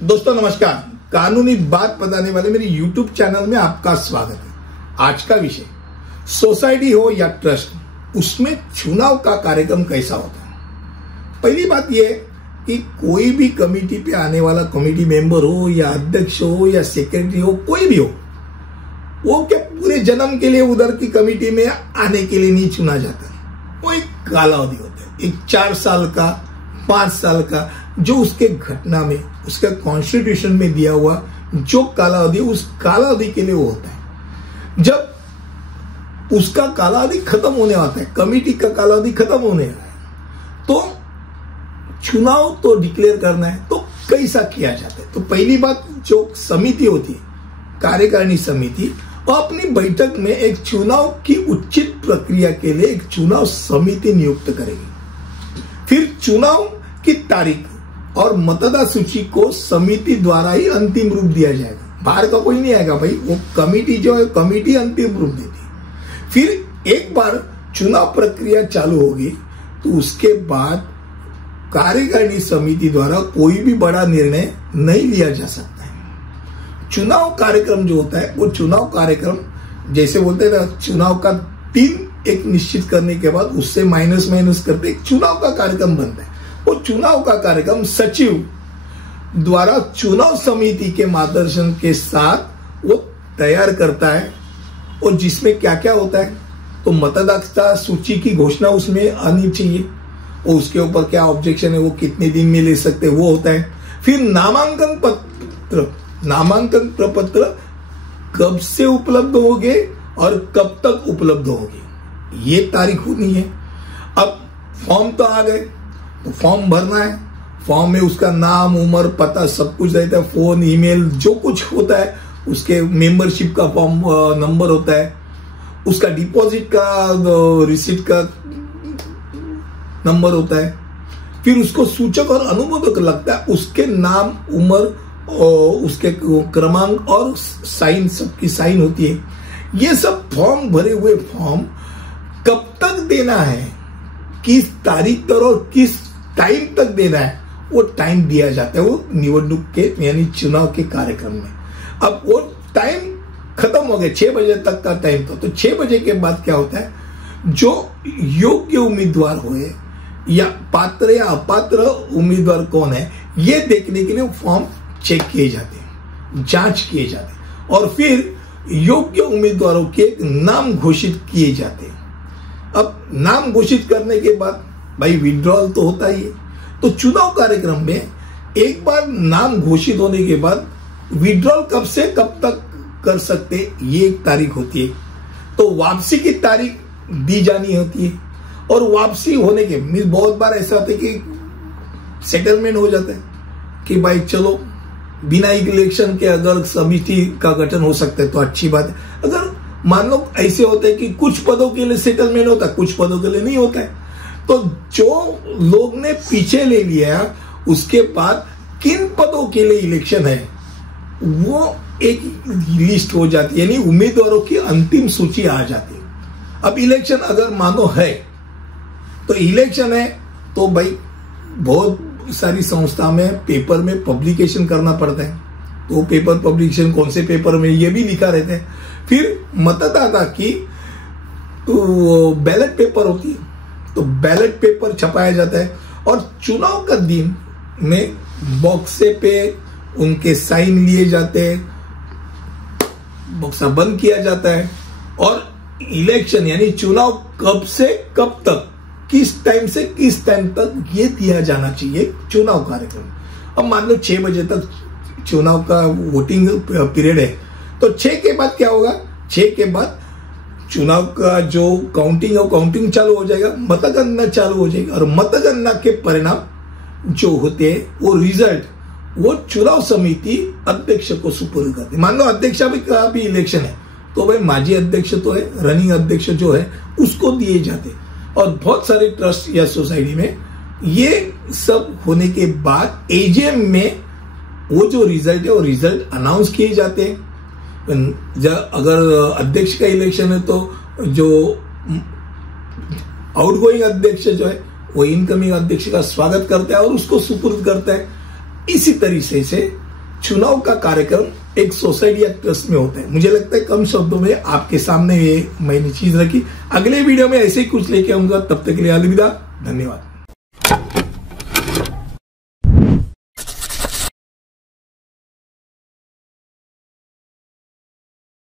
दोस्तों नमस्कार। कानूनी बात बताने वाले मेरे YouTube चैनल में आपका स्वागत है। आज का विषय सोसाइटी हो या ट्रस्ट, उसमें चुनाव का कार्यक्रम कैसा होता है। पहली बात यह है कि कोई भी कमेटी पे आने वाला कमेटी मेंबर हो या अध्यक्ष हो या सेक्रेटरी हो, कोई भी हो, वो क्या पूरे जन्म के लिए उधर की कमेटी में आने के लिए नहीं चुना जाता। वो एक कालावधि होता है, एक 4 साल का, 5 साल का, जो उसके घटना में, उसके कॉन्स्टिट्यूशन में दिया हुआ जो कालावधि, उस कालावधि के लिए वो होता है। जब उसका कालावधि खत्म होने वाला है, कमेटी का कालावधि खत्म होने वाला है, तो चुनाव तो डिक्लेयर करना है। तो कैसा किया जाता है? तो पहली बात, जो समिति होती है, कार्यकारिणी समिति, वो अपनी बैठक में एक चुनाव की उचित प्रक्रिया के लिए एक चुनाव समिति नियुक्त करेगी। फिर चुनाव की तारीख और मतदाता सूची को समिति द्वारा ही अंतिम रूप दिया जाएगा। बाहर का कोई नहीं आएगा भाई, वो कमेटी जो है, कमेटी अंतिम रूप देती है। फिर एक बार चुनाव प्रक्रिया चालू होगी तो उसके बाद कार्यकारिणी समिति द्वारा कोई भी बड़ा निर्णय नहीं लिया जा सकता है। चुनाव कार्यक्रम जो होता है, वो चुनाव कार्यक्रम जैसे बोलते हैं ना, चुनाव का 3 एक निश्चित करने के बाद उससे माइनस करते एक चुनाव का कार्यक्रम बनता है। वो चुनाव का कार्यक्रम सचिव द्वारा चुनाव समिति के मार्गदर्शन के साथ वो तैयार करता है। और जिसमें क्या क्या होता है, तो मतदाता सूची की घोषणा उसमें आनी चाहिए, और उसके ऊपर क्या ऑब्जेक्शन है, वो कितने दिन में ले सकते, वो होता है। फिर नामांकन प्रपत्र कब से उपलब्ध होंगे और कब तक उपलब्ध होंगे, ये तारीख होनी है। अब फॉर्म तो आ गए, तो फॉर्म भरना है। फॉर्म में उसका नाम, उम्र, पता सब कुछ रहता है, फोन, ईमेल, जो कुछ होता है। उसके मेंबरशिप का फॉर्म नंबर होता है, उसका डिपॉजिट का रिसीट का नंबर होता है। फिर उसको सूचक और अनुमोदक लगता है, उसके नाम, उम्र और उसके क्रमांक और साइन, सबकी साइन होती है। ये सब फॉर्म, भरे हुए फॉर्म कब तक देना है, किस तारीख तक और किस टाइम तक देना है, वो टाइम दिया जाता है वो निवडणूक के यानी चुनाव के कार्यक्रम में। अब वो टाइम खत्म हो गया, 6 बजे तक का टाइम तो 6 बजे के बाद क्या होता है, जो योग्य उम्मीदवार हुए या पात्र या अपात्र उम्मीदवार कौन है, ये देखने के लिए फॉर्म चेक किए जाते हैं, जांच किए जाते हैं, और फिर योग्य उम्मीदवारों के नाम घोषित किए जाते हैं। अब नाम घोषित करने के बाद भाई विड्रॉल तो होता ही है। तो चुनाव कार्यक्रम में एक बार नाम घोषित होने के बाद विड्रॉल कब से कब तक कर सकते, ये एक तारीख होती है। तो वापसी की तारीख दी जानी होती है, और वापसी होने के बहुत बार ऐसा होता है कि सेटलमेंट हो जाता है कि भाई चलो बिना इलेक्शन के अगर समिति का गठन हो सकता है तो अच्छी बात है। अगर मान लो ऐसे होता है कि कुछ पदों के लिए सेटलमेंट होता है, कुछ पदों के लिए नहीं होता है, तो जो लोग ने पीछे ले लिया उसके बाद किन पदों के लिए इलेक्शन है, वो एक लिस्ट हो जाती है, यानी उम्मीदवारों की अंतिम सूची आ जाती है। अब इलेक्शन अगर मानो है, तो इलेक्शन है तो भाई बहुत सारी संस्था में पेपर में पब्लिकेशन करना पड़ता है। तो पेपर पब्लिकेशन कौन से पेपर में, ये भी लिखा रहता है। फिर मतदाता की तो बैलेट पेपर होती है, तो बैलेट पेपर छपाया जाता है, और चुनाव का दिन में बॉक्से पे उनके साइन लिए जाते हैं, बॉक्सा बंद किया जाता है, और इलेक्शन यानी चुनाव कब से कब तक, किस टाइम से किस टाइम तक, ये दिया जाना चाहिए चुनाव कार्यक्रम। अब मान लो 6 बजे तक चुनाव का वोटिंग पीरियड है, तो 6 के बाद क्या होगा, 6 के बाद चुनाव का जो काउंटिंग है, काउंटिंग चालू हो जाएगा, मतगणना चालू हो जाएगी, और मतगणना के परिणाम जो होते हैं, वो रिजल्ट, वो चुनाव समिति अध्यक्ष को सुपुर्द करती है। मान लो अध्यक्ष का भी इलेक्शन है, तो भाई माजी अध्यक्ष तो है, रनिंग अध्यक्ष जो है उसको दिए जाते। और बहुत सारे ट्रस्ट या सोसाइटी में ये सब होने के बाद एजीएम में वो जो रिजल्ट है, वो रिजल्ट अनाउंस किए जाते हैं। अगर अध्यक्ष का इलेक्शन है, तो जो आउटगोइंग अध्यक्ष जो है, वो इनकमिंग अध्यक्ष का स्वागत करता है और उसको सुपुर्द करता है। इसी तरीके से चुनाव का कार्यक्रम एक सोसाइटी या ट्रस्ट में होता है। मुझे लगता है कम शब्दों में आपके सामने ये मैंने चीज रखी। अगले वीडियो में ऐसे ही कुछ लेके आऊंगा, तब तक के लिए अलविदा, धन्यवाद।